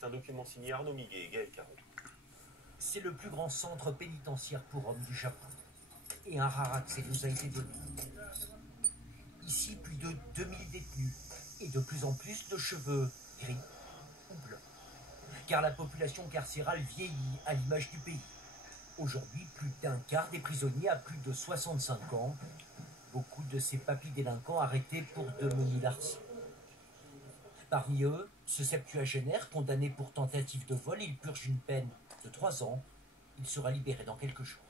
C'est un document signé Arnaud Miguet et Gaël Caron. C'est le plus grand centre pénitentiaire pour hommes du Japon. Et un rare accès nous a été donné. Ici, plus de 2000 détenus et de plus en plus de cheveux gris ou blancs. Car la population carcérale vieillit à l'image du pays. Aujourd'hui, plus d'un quart des prisonniers a plus de 65 ans. Beaucoup de ces papis délinquants arrêtés pour de menus larcins. Parmi eux, ce septuagénaire condamné pour tentative de vol, il purge une peine de 3 ans. Il sera libéré dans quelques jours.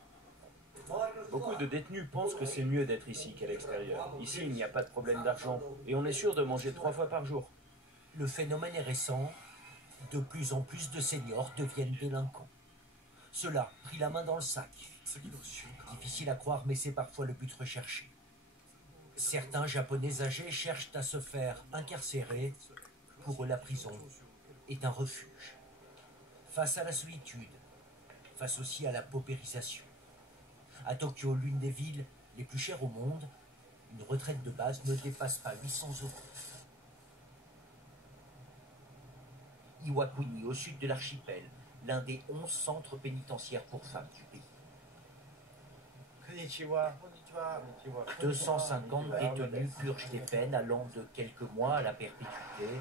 Beaucoup de détenus pensent que c'est mieux d'être ici qu'à l'extérieur. Ici, il n'y a pas de problème d'argent et on est sûr de manger 3 fois par jour. Le phénomène est récent. De plus en plus de seniors deviennent délinquants. Ceux-là pris la main dans le sac. Difficile à croire, mais c'est parfois le but recherché. Certains Japonais âgés cherchent à se faire incarcérer. Pour eux, la prison est un refuge. Face à la solitude, face aussi à la paupérisation. À Tokyo, l'une des villes les plus chères au monde, une retraite de base ne dépasse pas 800 €. Iwakuni, au sud de l'archipel, l'un des 11 centres pénitentiaires pour femmes du pays. 250 détenus purgent des peines allant de quelques mois à la perpétuité.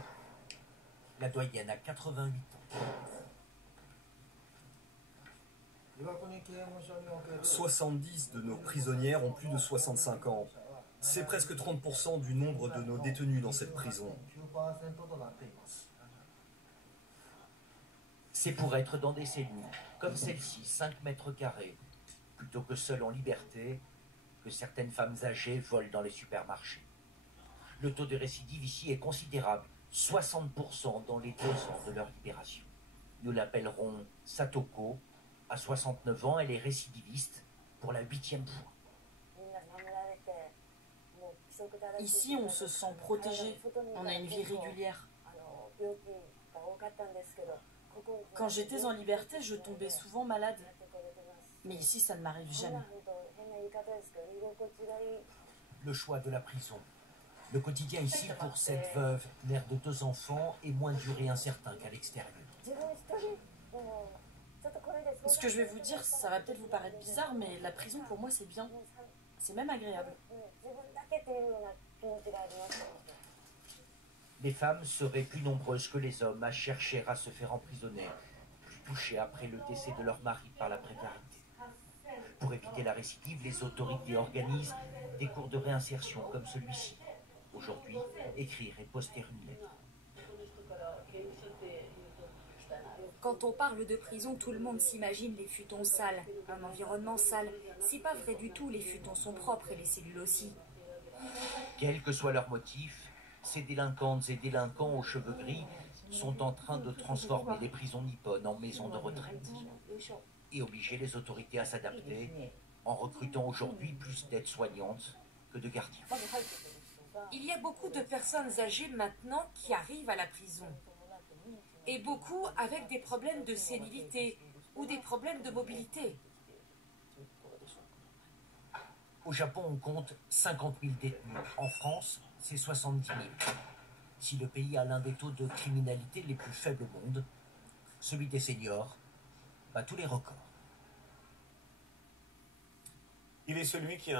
La doyenne a 88 ans. 70 de nos prisonnières ont plus de 65 ans. C'est presque 30% du nombre de nos détenus dans cette prison. C'est pour être dans des cellules, comme celle-ci, 5 mètres carrés, plutôt que seules en liberté, que certaines femmes âgées volent dans les supermarchés. Le taux de récidive ici est considérable, 60% dans les 2 ans de leur libération. Nous l'appellerons Satoko. À 69 ans, elle est récidiviste pour la 8e fois. Ici, on se sent protégé, on a une vie régulière. Quand j'étais en liberté, je tombais souvent malade. Mais ici, ça ne m'arrive jamais. Le choix de la prison. Le quotidien ici pour cette veuve, mère de 2 enfants, est moins dur et incertain qu'à l'extérieur. Ce que je vais vous dire, ça va peut-être vous paraître bizarre, mais la prison pour moi c'est bien. C'est même agréable. Les femmes seraient plus nombreuses que les hommes à chercher à se faire emprisonner, plus touchées après le décès de leur mari par la précarité. Pour éviter la récidive, les autorités organisent des cours de réinsertion comme celui-ci. Aujourd'hui, écrire et poster une lettre. Quand on parle de prison, tout le monde s'imagine les futons sales, un environnement sale. C'est pas vrai du tout, les futons sont propres et les cellules aussi. Quel que soit leur motif, ces délinquantes et délinquants aux cheveux gris sont en train de transformer les prisons nippones en maisons de retraite et obliger les autorités à s'adapter en recrutant aujourd'hui plus d'aides-soignantes que de gardiens. Il y a beaucoup de personnes âgées maintenant qui arrivent à la prison. Et beaucoup avec des problèmes de sénilité ou des problèmes de mobilité. Au Japon, on compte 50 000 détenus. En France, c'est 70 000. Si le pays a l'un des taux de criminalité les plus faibles au monde, celui des seniors bat tous les records. Il est celui qui a